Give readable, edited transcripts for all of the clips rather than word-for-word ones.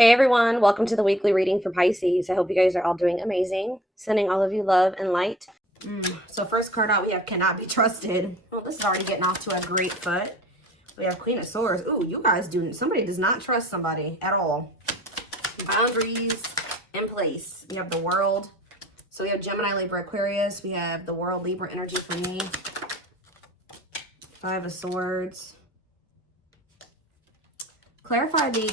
Hey everyone, welcome to the weekly reading for Pisces. I hope you guys are all doing amazing. Sending all of you love and light. So first card out, we have Cannot Be Trusted. Well, this is already getting off to a great foot. We have Queen of Swords. Ooh, you guys somebody does not trust somebody at all. Boundaries in place. We have the World. So we have Gemini, Libra, Aquarius. We have the World, Libra energy for me. Five of Swords. Clarify the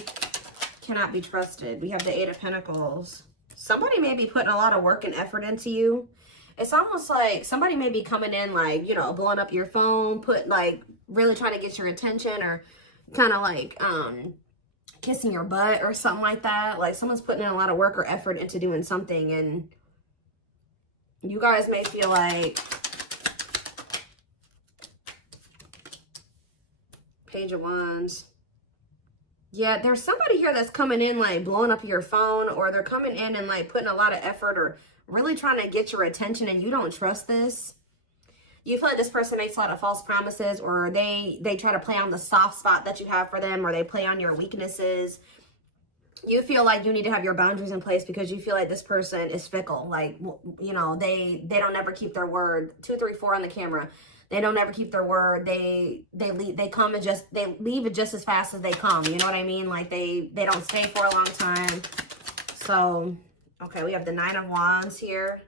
Cannot Be Trusted. We have the Eight of Pentacles. Somebody may be putting a lot of work and effort into you. It's almost like somebody may be coming in like, blowing up your phone, really trying to get your attention, or kind of like kissing your butt or something like that. Like someone's putting in a lot of work or effort into doing something, and you guys may feel like Page of Wands. Yeah, there's somebody here that's coming in like blowing up your phone, or they're coming in and like putting a lot of effort or really trying to get your attention, and you don't trust this. You feel like this person makes a lot of false promises, or they try to play on the soft spot that you have for them, or they play on your weaknesses. You feel like you need to have your boundaries in place because you feel like this person is fickle. Like, they don't ever keep their word. 2, 3, 4 on the camera. They don't ever keep their word. They leave, they leave it just as fast as they come. You know what I mean? Like they don't stay for a long time. So, okay, we have the Nine of Wands here.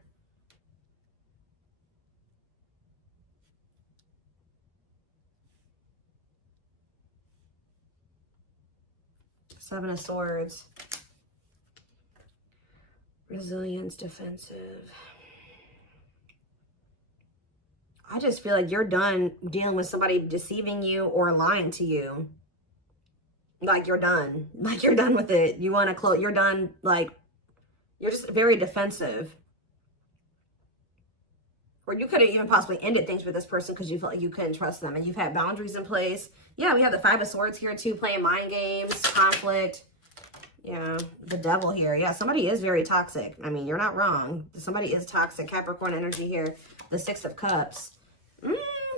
Seven of Swords. Resilience, defensive. I just feel like you're done dealing with somebody deceiving you or lying to you. Like you're done. Like you're done with it. You want to close. You're done. Like you're just very defensive. Or you could have even possibly ended things with this person because you felt like you couldn't trust them, and you've had boundaries in place. Yeah, we have the Five of Swords here too, playing mind games, conflict. Yeah, the Devil here. Yeah, somebody is very toxic. I mean, you're not wrong. Somebody is toxic. Capricorn energy here. The Six of Cups.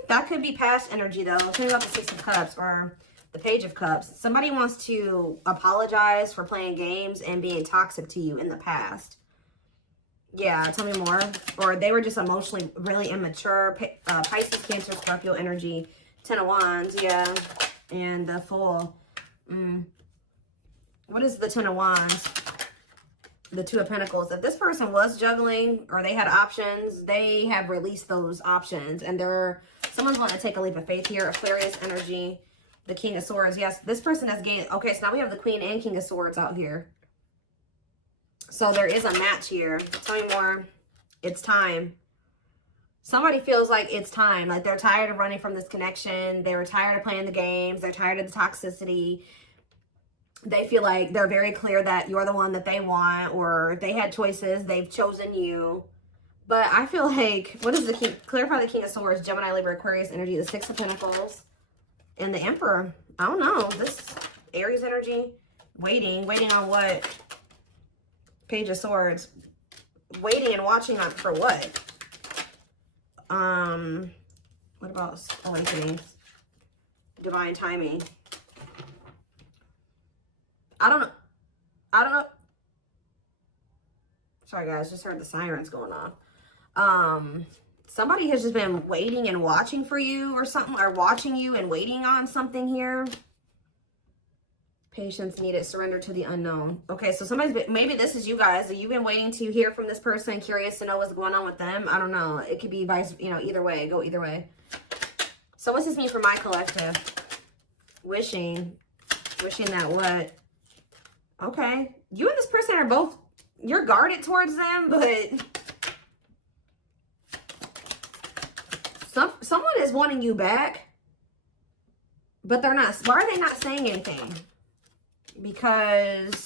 That could be past energy though. Tell me about the Six of Cups or the Page of Cups. Somebody wants to apologize for playing games and being toxic to you in the past. Yeah, tell me more. Or they were just emotionally really immature. Pisces, Cancer, Scorpio energy. 10 of Wands, yeah. And the Fool. What is the 10 of Wands? The Two of Pentacles. If this person was juggling or they had options, they have released those options. And someone's going to take a leap of faith here. Aquarius energy. The King of Swords. Yes, this person has gained. Okay, so now we have the Queen and King of Swords out here. So there is a match here. Tell me more. It's time. Somebody feels like it's time. Like they're tired of running from this connection. They were tired of playing the games. They're tired of the toxicity. They feel like they're very clear that you're the one that they want, or if they had choices, they've chosen you. But I feel like, what is the King? Clarify the King of Swords, Gemini, Libra, Aquarius energy, the Six of Pentacles, and the Emperor. I don't know. This Aries energy, waiting on what? Page of Swords, waiting and watching on for what? What about awakening? Divine timing. I don't know. Sorry guys, just heard the sirens going off. Somebody has just been waiting and watching for you or something, or watching you and waiting on something here. Patience needed, surrender to the unknown. Okay, so maybe this is you guys. You've been waiting to hear from this person, curious to know what's going on with them. I don't know. It could be either way. Go either way. So what's this mean for my collective? Wishing that what? Okay. You and this person are both, you're guarded towards them, but someone is wanting you back, but they're not. Why are they not saying anything? Because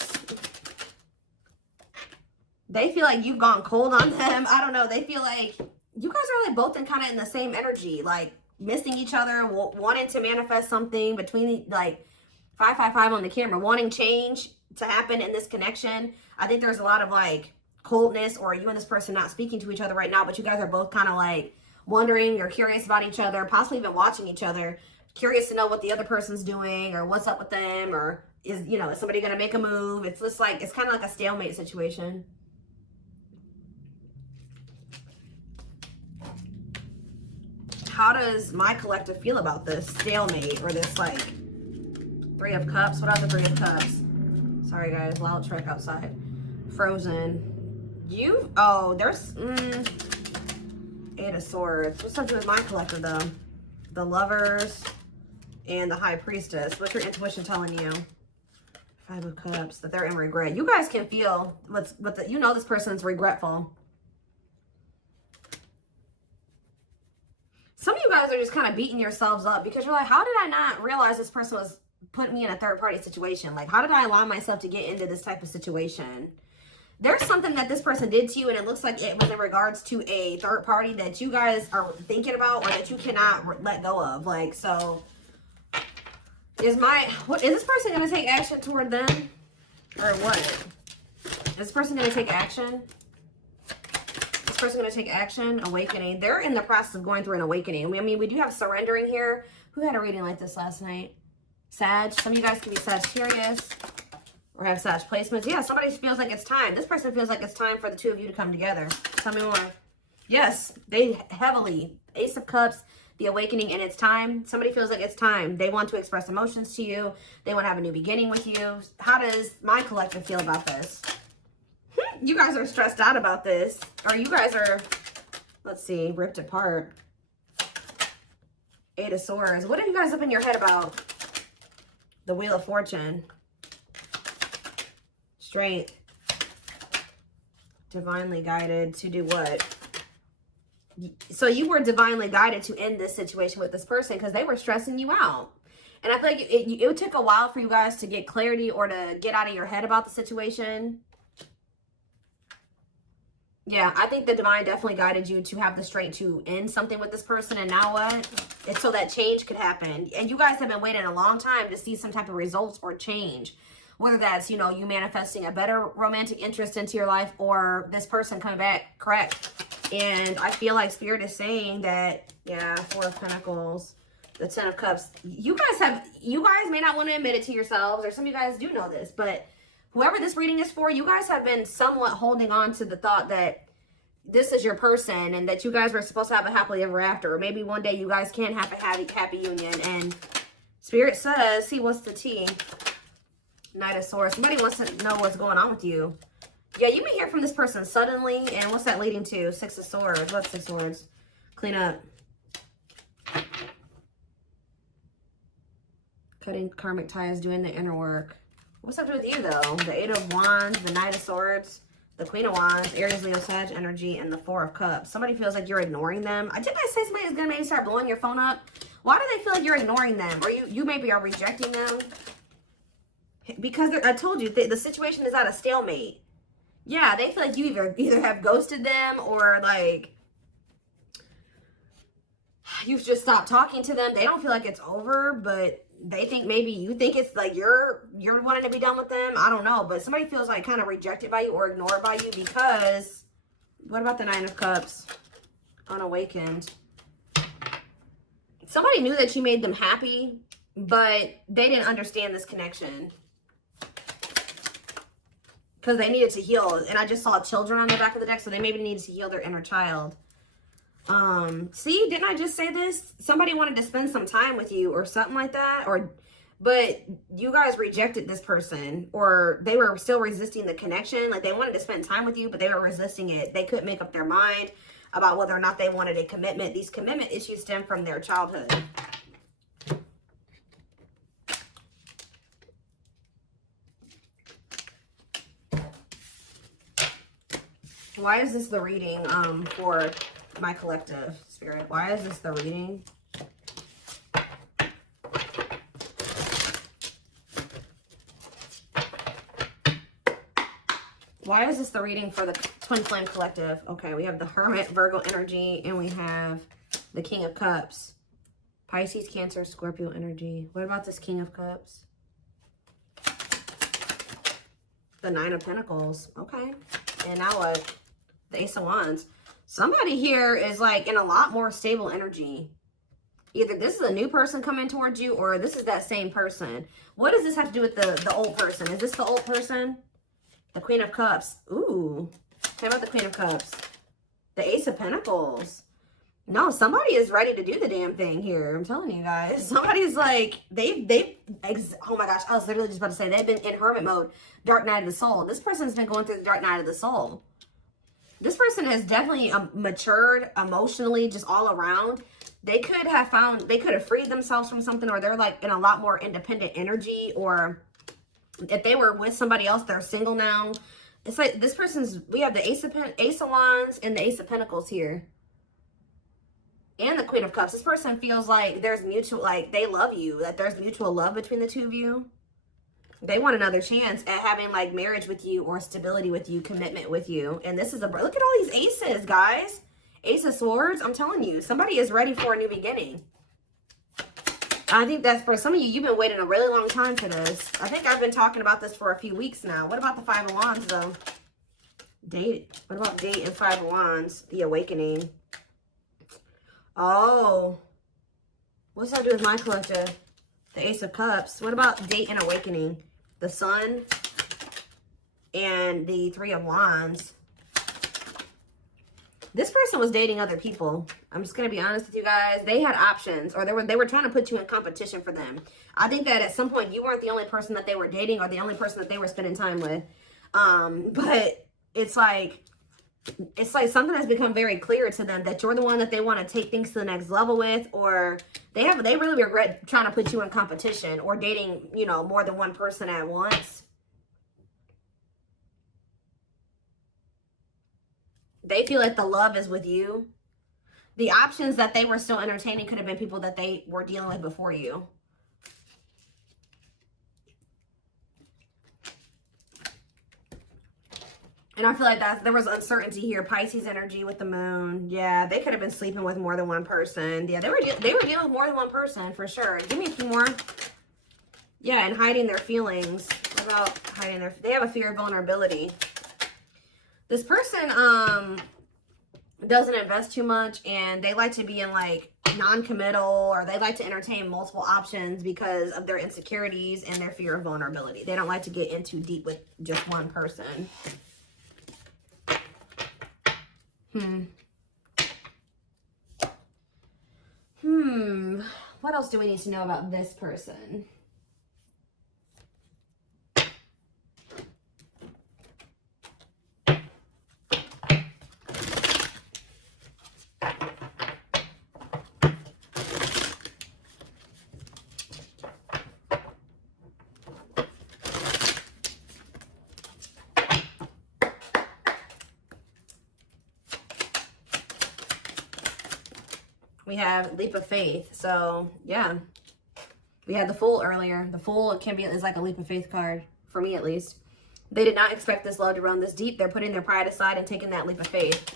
they feel like you've gone cold on them. I don't know. They feel like you guys are like both kind of in the same energy, like missing each other, wanting to manifest something between like 555 on the camera, wanting change to happen in this connection. I think there's a lot of like coldness, or you and this person not speaking to each other right now, but you guys are both kind of like wondering or curious about each other, possibly even watching each other, curious to know what the other person's doing or what's up with them, or is, you know, is somebody going to make a move? It's just like, it's kind of like a stalemate situation. How does my collective feel about this stalemate or this like 3 of Cups? What are the 3 of Cups? Sorry guys, loud truck outside. Frozen. There's 8 of Swords. What's up with my collective though? The Lovers and the High Priestess. What's your intuition telling you? 5 of Cups, that they're in regret. You guys can feel you know this person's regretful. Some of you guys are just kind of beating yourselves up because you're like, how did I not realize this person was putting me in a third party situation? Like, how did I allow myself to get into this type of situation? There's something that this person did to you, and it looks like it was in regards to a third party that you guys are thinking about or that you cannot let go of. Like, so is this person going to take action toward them or what? Is this person going to take action? This person going to take action, awakening. They're in the process of going through an awakening. I mean, we do have surrendering here. Who had a reading like this last night? Sag. Some of you guys can be Sagittarius or have Sag placements. Yeah, somebody feels like it's time. This person feels like it's time for the 2 of you to come together. Tell me more. Yes, they heavily. Ace of Cups, the awakening, and it's time. Somebody feels like it's time. They want to express emotions to you. They want to have a new beginning with you. How does my collective feel about this? You guys are stressed out about this. Or you guys are, let's see, ripped apart. 8 of Swords. What are you guys up in your head about? The Wheel of Fortune. Strength. Divinely guided to do what? So you were divinely guided to end this situation with this person because they were stressing you out. And I feel like it took a while for you guys to get clarity or to get out of your head about the situation. Yeah, I think the divine definitely guided you to have the strength to end something with this person. And now what? It's so that change could happen. And you guys have been waiting a long time to see some type of results or change. Whether that's, you know, you manifesting a better romantic interest into your life or this person coming back correct. And I feel like Spirit is saying that, yeah, 4 of Pentacles, the 10 of Cups. You guys may not want to admit it to yourselves, or some of you guys do know this, but whoever this reading is for, you guys have been somewhat holding on to the thought that this is your person and that you guys were supposed to have a happily ever after. Or maybe one day you guys can have a happy union. And Spirit says, see, what's the tea? Knight of Swords. Somebody wants to know what's going on with you. Yeah, you may hear from this person suddenly. And what's that leading to? 6 of Swords. What's 6 of Swords? Clean up. Cutting karmic ties, doing the inner work. What's up with you, though? The 8 of Wands, the Knight of Swords, the Queen of Wands, Aries, Leo, Sag energy, and the 4 of Cups. Somebody feels like you're ignoring them. Didn't I say somebody is going to maybe start blowing your phone up? Why do they feel like you're ignoring them? Or you maybe are rejecting them? Because I told you, the situation is at a stalemate. Yeah, they feel like you either have ghosted them or like you've just stopped talking to them. They don't feel like it's over, but they think maybe you think it's like you're wanting to be done with them. I don't know, but somebody feels like kind of rejected by you or ignored by you because what about the 9 of Cups? Unawakened. Somebody knew that you made them happy, but they didn't understand this connection. Because they needed to heal. And I just saw children on the back of the deck, so they maybe needed to heal their inner child. See, didn't I just say this? Somebody wanted to spend some time with you or something like that. But you guys rejected this person. Or they were still resisting the connection. Like they wanted to spend time with you, but they were resisting it. They couldn't make up their mind about whether or not they wanted a commitment. These commitment issues stem from their childhood. Why is this the reading for my collective, Spirit? Why is this the reading? Why is this the reading for the Twin Flame Collective? Okay, we have the Hermit, Virgo energy, and we have the King of Cups. Pisces, Cancer, Scorpio energy. What about this King of Cups? The 9 of Pentacles. Okay. And now what? The Ace of Wands. Somebody here is like in a lot more stable energy. Either this is a new person coming towards you, or this is that same person. What does this have to do with the old person? Is this the old person? The Queen of Cups. Ooh. How about the Queen of Cups? The Ace of Pentacles. No, somebody is ready to do the damn thing here. I'm telling you guys. Somebody's like, oh my gosh, I was literally just about to say, they've been in hermit mode, dark night of the soul. This person's been going through the dark night of the soul. This person has definitely matured emotionally, just all around. They could have freed themselves from something, or they're like in a lot more independent energy, or if they were with somebody else, they're single now. It's like this person's, we have the Ace of Wands and the Ace of Pentacles here. And the Queen of Cups. This person feels like there's mutual, like they love you, that there's mutual love between the two of you. They want another chance at having like marriage with you, or stability with you, commitment with you. And this is look at all these aces, guys. Ace of Swords. I'm telling you, somebody is ready for a new beginning. I think that's for some of you, you've been waiting a really long time for this. I think I've been talking about this for a few weeks now. What about the Five of Wands though? Date. What about date and Five of Wands? The awakening. Oh, what's that do with my collective? The Ace of Cups. What about date and awakening? The Sun and the Three of Wands. This person was dating other people. I'm just going to be honest with you guys. They had options, or they were trying to put you in competition for them. I think that at some point you weren't the only person that they were dating, or the only person that they were spending time with. But it's like something has become very clear to them that you're the one that they want to take things to the next level with, or they really regret trying to put you in competition, or dating, you know, more than one person at once. They feel like the love is with you. The options that they were still entertaining could have been people that they were dealing with before you. And I feel like there was uncertainty here. Pisces energy with the moon. Yeah, they could have been sleeping with more than one person. Yeah, they were dealing with more than one person for sure. Give me a few more. Yeah, and hiding their feelings. What about hiding they have a fear of vulnerability. This person doesn't invest too much, and they like to be in like non-committal, or they like to entertain multiple options because of their insecurities and their fear of vulnerability. They don't like to get in too deep with just one person. What else do we need to know about this person? We have leap of faith. So yeah, we had the Fool earlier. The Fool is like a leap of faith card, for me at least. They did not expect this love to run this deep. They're putting their pride aside and taking that leap of faith.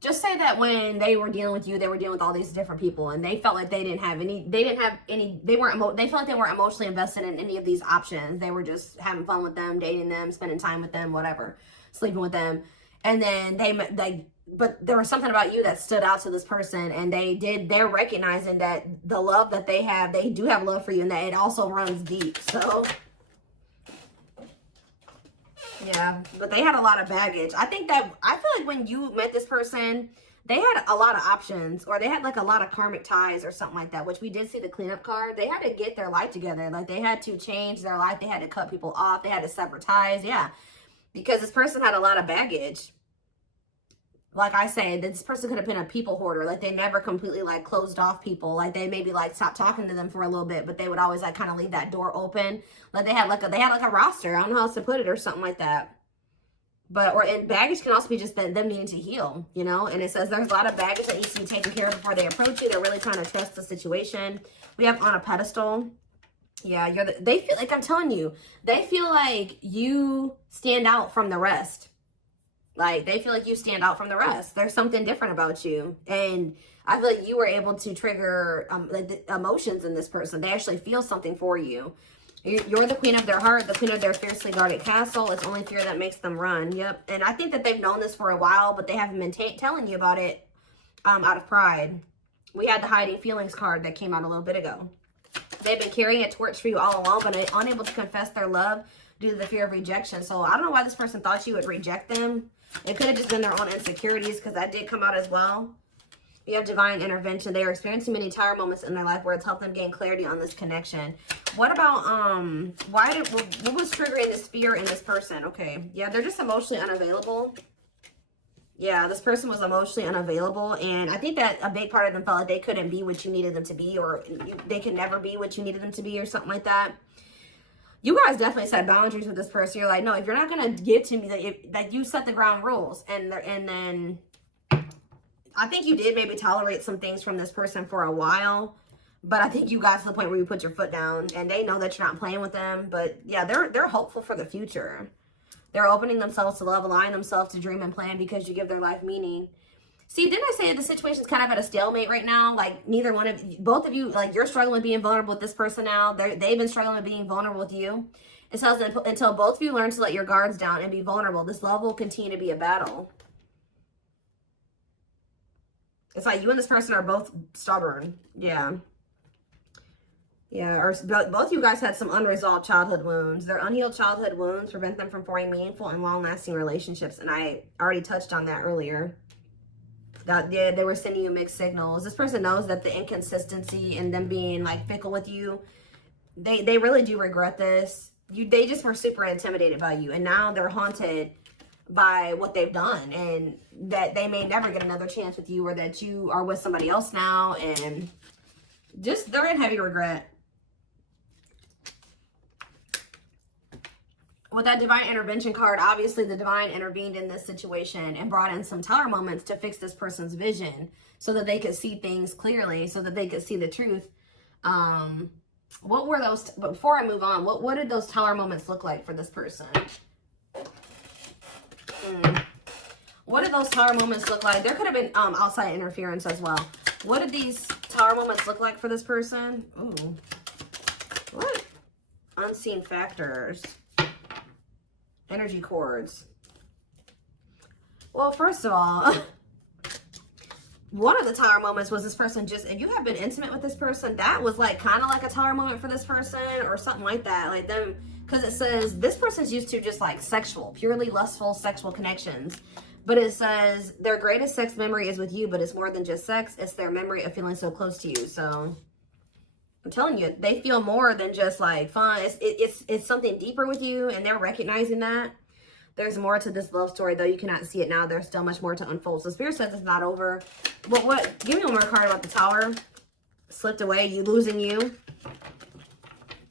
Just say that when they were dealing with you, they were dealing with all these different people, and they felt like they felt like they weren't emotionally invested in any of these options. They were just having fun with them, dating them, spending time with them, whatever, sleeping with them. And then but there was something about you that stood out to this person, and they're recognizing that the love that they do have love for you, and that it also runs deep. So yeah, but they had a lot of baggage. I feel like when you met this person, they had a lot of options, or they had like a lot of karmic ties or something like that, which we did see the cleanup card. They had to get their life together. Like they had to change their life. They had to cut people off. They had to sever ties. Yeah, because this person had a lot of baggage. Like I said, this person could have been a people hoarder. Like they never completely like closed off people. Like they maybe like stopped talking to them for a little bit, but they would always like kind of leave that door open. Like they had like a roster. I don't know how else to put it, or something like that. And baggage can also be just them needing to heal, you know? And it says there's a lot of baggage that needs to be taken care of before they approach you. They're really trying to trust the situation. We have on a pedestal. Yeah, they feel like, I'm telling you, they feel like you stand out from the rest. Like, they feel like you stand out from the rest. There's something different about you. And I feel like you were able to trigger like the emotions in this person. They actually feel something for you. You're the queen of their heart, the queen of their fiercely guarded castle. It's only fear that makes them run. Yep. And I think that they've known this for a while, but they haven't been telling you about it out of pride. We had the hiding feelings card that came out a little bit ago. They've been carrying a torch for you all along, but unable to confess their love due to the fear of rejection. So I don't know why this person thought you would reject them. It could have just been their own insecurities, because that did come out as well. You have divine intervention. They are experiencing many Tower moments in their life where it's helped them gain clarity on this connection. What about, what was triggering this fear in this person? Okay, yeah, they're just emotionally unavailable. Yeah, this person was emotionally unavailable, and I think that a big part of them felt like they couldn't be what you needed them to be, or they could never be what you needed them to be, or something like that. You guys definitely set boundaries with this person. You're like, no, if you're not going to give to me, that you set the ground rules, and then I think you did maybe tolerate some things from this person for a while, but I think you got to the point where you put your foot down, and they know that you're not playing with them. But yeah, they're hopeful for the future. They're opening themselves to love, allowing themselves to dream and plan because you give their life meaning. See, didn't I say that the situation's kind of at a stalemate right now? Like, neither one of you, both of you, like, you're struggling with being vulnerable with this person now. They've been struggling with being vulnerable with you. It says that until both of you learn to let your guards down and be vulnerable, this love will continue to be a battle. It's like you and this person are both stubborn. Yeah. Yeah, or both you guys had some unresolved childhood wounds. Their unhealed childhood wounds prevent them from forming meaningful and long-lasting relationships. And I already touched on that earlier. That yeah, they were sending you mixed signals. This person knows that the inconsistency and them being like fickle with you, they really do regret this. They just were super intimidated by you, and now they're haunted by what they've done, and that they may never get another chance with you, or that you are with somebody else now, and just they're in heavy regret. With that divine intervention card, obviously the divine intervened in this situation and brought in some Tower moments to fix this person's vision so that they could see things clearly, so that they could see the truth. What were those, before I move on, what did those Tower moments look like for this person? What did those Tower moments look like? There could have been outside interference as well. What did these Tower moments look like for this person? Ooh. What? Unseen factors. Energy cords. Well, first of all, one of the Tower moments was this person just, if you have been intimate with this person, that was like kind of like a Tower moment for this person or something like that. Like them, because it says this person's used to just like sexual, purely lustful sexual connections. But it says their greatest sex memory is with you, but it's more than just sex. It's their memory of feeling so close to you. So I'm telling you, they feel more than just like fun. It's something deeper with you, and they're recognizing that. There's more to this love story, though you cannot see it now. There's still much more to unfold. So Spirit says it's not over. But what? Give me one more card about the Tower. Slipped away. You losing you.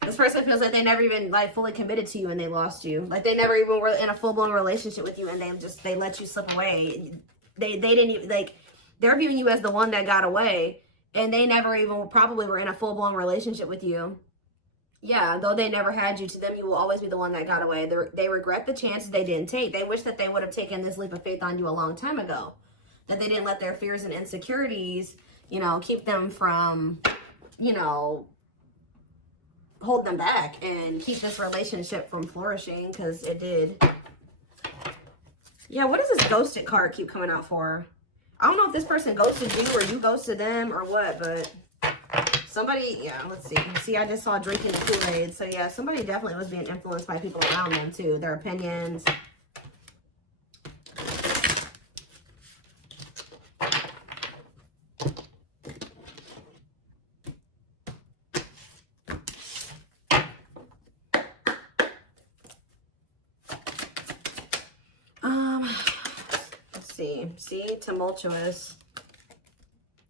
This person feels like they never even like fully committed to you, and they lost you. Like they never even were in a full-blown relationship with you, and they let you slip away. They didn't even, like, they're viewing you as the one that got away. And they never even probably were in a full-blown relationship with you. Yeah, though they never had you, to them, you will always be the one that got away. They regret the chances they didn't take. They wish that they would have taken this leap of faith on you a long time ago. That they didn't let their fears and insecurities, you know, keep them from, you know, hold them back and keep this relationship from flourishing, because it did. Yeah, what does this ghosted card keep coming out for? I don't know if this person ghosted you or you ghosted them or what, but somebody, yeah, let's see. See, I just saw drinking the Kool-Aid. So, yeah, somebody definitely was being influenced by people around them, too. Their opinions. See, tumultuous.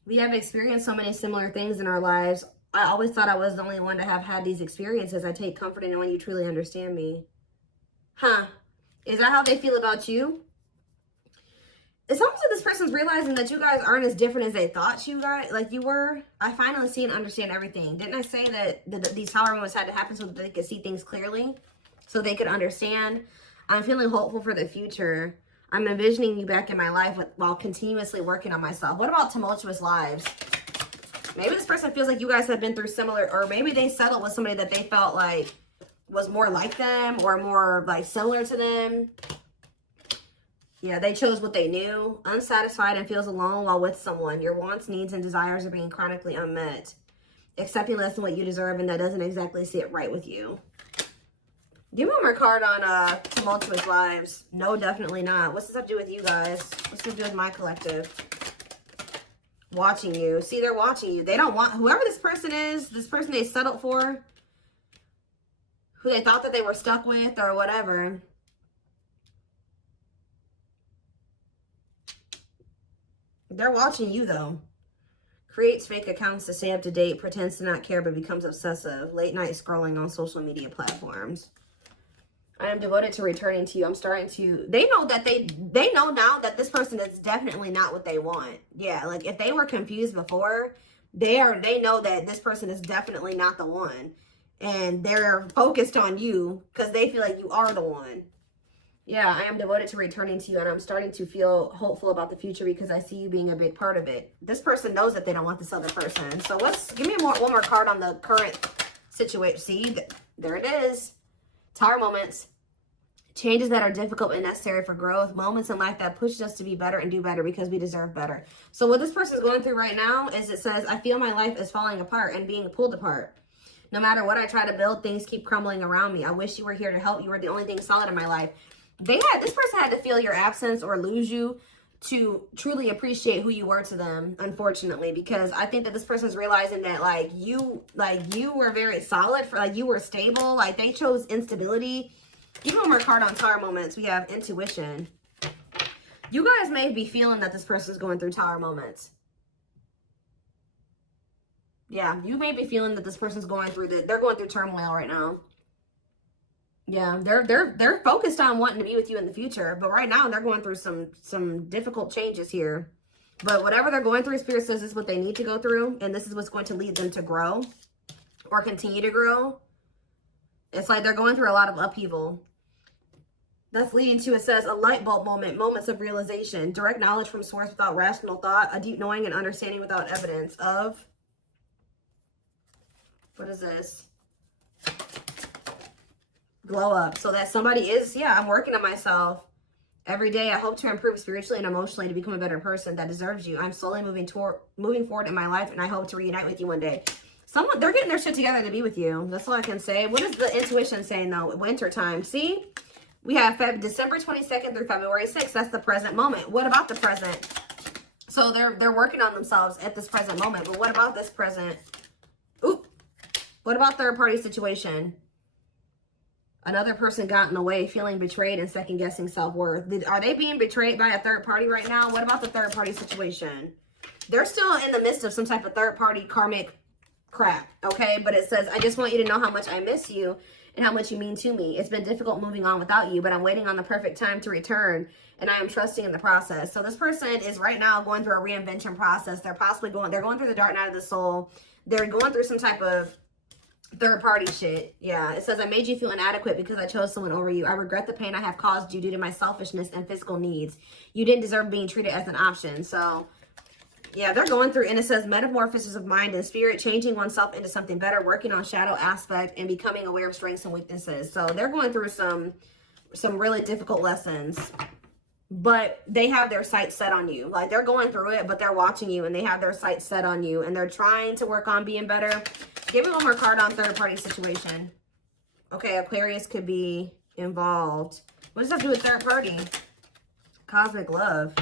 We have experienced so many similar things in our lives. I always thought I was the only one to have had these experiences. I take comfort in knowing you truly understand me. Huh? Is that how they feel about you? It's almost like this person's realizing that you guys aren't as different as they thought you were. I finally see and understand everything. Didn't I say that these Tower moments had to happen so that they could see things clearly, so they could understand? I'm feeling hopeful for the future. I'm envisioning you back in my life while continuously working on myself. What about tumultuous lives? Maybe this person feels like you guys have been through similar, or maybe they settled with somebody that they felt like was more like them or more like similar to them. Yeah, they chose what they knew. Unsatisfied and feels alone while with someone. Your wants, needs, and desires are being chronically unmet. Accepting less than what you deserve, and that doesn't exactly sit right with you. Give me one more card on tumultuous lives. No, definitely not. What's this have to do with you guys? What's this have to do with my collective? Watching you. See, they're watching you. They don't want, whoever this person is, this person they settled for, who they thought that they were stuck with or whatever. They're watching you, though. Creates fake accounts to stay up to date, pretends to not care, but becomes obsessive. Late night scrolling on social media platforms. I am devoted to returning to you. I'm starting to, they know that they know now that this person is definitely not what they want. Yeah, like if they were confused before, they know that this person is definitely not the one. And they're focused on you because they feel like you are the one. Yeah, I am devoted to returning to you, and I'm starting to feel hopeful about the future because I see you being a big part of it. This person knows that they don't want this other person. So give me one more card on the current situation. See, there it is. Tower moments. Changes that are difficult and necessary for growth. Moments in life that push us to be better and do better because we deserve better. So what this person is going through right now is it says, I feel my life is falling apart and being pulled apart. No matter what I try to build, things keep crumbling around me. I wish you were here to help. You were the only thing solid in my life. This person had to feel your absence or lose you to truly appreciate who you were to them, unfortunately, because I think that this person's realizing that you were very solid, for you were stable, they chose instability. Give me one more card on Tower moments. We have intuition. You guys may be feeling that this person's going through Tower moments. Yeah, you may be feeling that this person's going through they're going through turmoil right now. Yeah, they're focused on wanting to be with you in the future, but right now they're going through some difficult changes here. But whatever they're going through, Spirit says this is what they need to go through, and this is what's going to lead them to grow or continue to grow. It's like they're going through a lot of upheaval. That's leading to, it says, a light bulb moment, moments of realization, direct knowledge from source without rational thought, a deep knowing and understanding without evidence of, what is this? Glow up. So that somebody is, yeah, I'm working on myself every day. I hope to improve spiritually and emotionally to become a better person that deserves you. I'm slowly moving forward in my life, and I hope to reunite with you one day. They're getting their shit together to be with you. That's all I can say. What is the intuition saying, though? Winter time. See? We have December 22nd through February 6th. That's the present moment. What about the present? So they're working on themselves at this present moment. But what about this present? Oop. What about third-party situation? Another person got in the way, feeling betrayed and second-guessing self-worth. Are they being betrayed by a third party right now? What about the third-party situation? They're still in the midst of some type of third-party karmic crap, okay? But it says, I just want you to know how much I miss you and how much you mean to me. It's been difficult moving on without you, but I'm waiting on the perfect time to return, and I am trusting in the process. So this person is right now going through a reinvention process. They're going through the dark night of the soul. They're going through some type of third-party shit. Yeah, it says, I made you feel inadequate because I chose someone over you. I regret the pain I have caused you due to my selfishness and physical needs. You didn't deserve being treated as an option. So yeah, they're going through, and it says metamorphosis of mind and spirit, changing oneself into something better, working on shadow aspect, and becoming aware of strengths and weaknesses. So they're going through some really difficult lessons, but they have their sights set on you. They're going through it, but they're watching you, and they have their sights set on you, and they're trying to work on being better. Give me one more card on third-party situation. Okay, Aquarius could be involved. What does that have to do with third party? Cosmic love.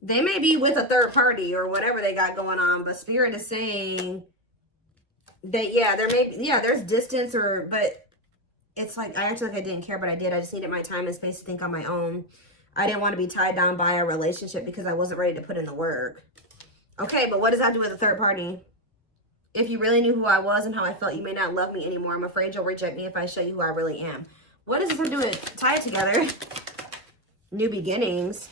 They may be with a third party or whatever they got going on, but Spirit is saying that, yeah, there's distance, but it's like, I acted like I didn't care, but I did. I just needed my time and space to think on my own. I didn't want to be tied down by a relationship because I wasn't ready to put in the work. Okay, but what does that have to do with a third party? If you really knew who I was and how I felt, you may not love me anymore. I'm afraid you'll reject me if I show you who I really am. What does this have to do with? Tie it together. New beginnings.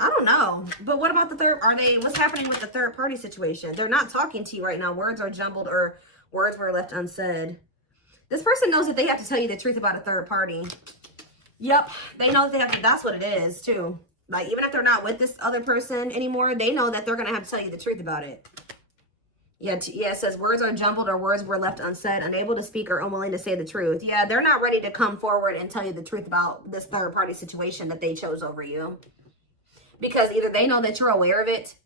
I don't know. But what about the what's happening with the third party situation? They're not talking to you right now. Words are jumbled or words were left unsaid. This person knows that they have to tell you the truth about a third party. Yep. They know that they have to, that's what it is too. Even if they're not with this other person anymore, they know that they're going to have to tell you the truth about it. Yeah, yeah, it says words are jumbled or words were left unsaid, unable to speak or unwilling to say the truth. Yeah, they're not ready to come forward and tell you the truth about this third party situation that they chose over you. Because either they know that you're aware of it,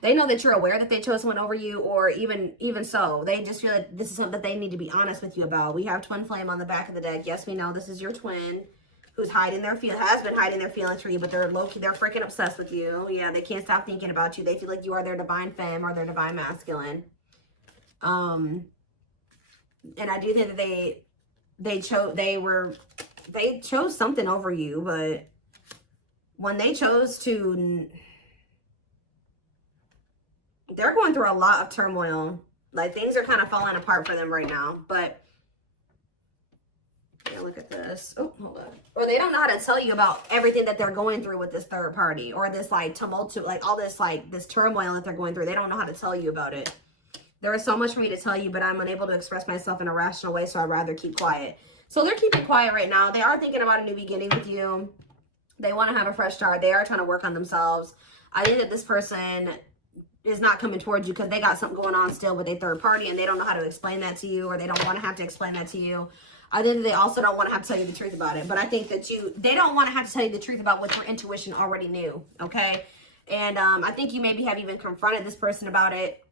they know that you're aware that they chose someone over you, or even so, they just feel like this is something that they need to be honest with you about. We have twin flame on the back of the deck. Yes, we know this is your twin who's hiding their has been hiding their feelings for you, but they're low-key, they're freaking obsessed with you. Yeah, they can't stop thinking about you. They feel like you are their divine femme or their divine masculine. And I do think that they chose something over you, but when they chose to, they're going through a lot of turmoil. Like, things are kind of falling apart for them right now. But yeah, look at this. Oh, hold on. Or they don't know how to tell you about everything that they're going through with this third party, or this like tumultuous, like all this like this turmoil that they're going through. They don't know how to tell you about it. There is so much for me to tell you, but I'm unable to express myself in a rational way, so I'd rather keep quiet. So they're keeping quiet right now. They are thinking about a new beginning with you. They want to have a fresh start. They are trying to work on themselves. I think that this person is not coming towards you because they got something going on still with a third party, and they don't know how to explain that to you, or they don't want to have to explain that to you. I think that they also don't want to have to tell you the truth about it. But I think that they don't want to have to tell you the truth about what your intuition already knew, okay? And I think you maybe have even confronted this person about it,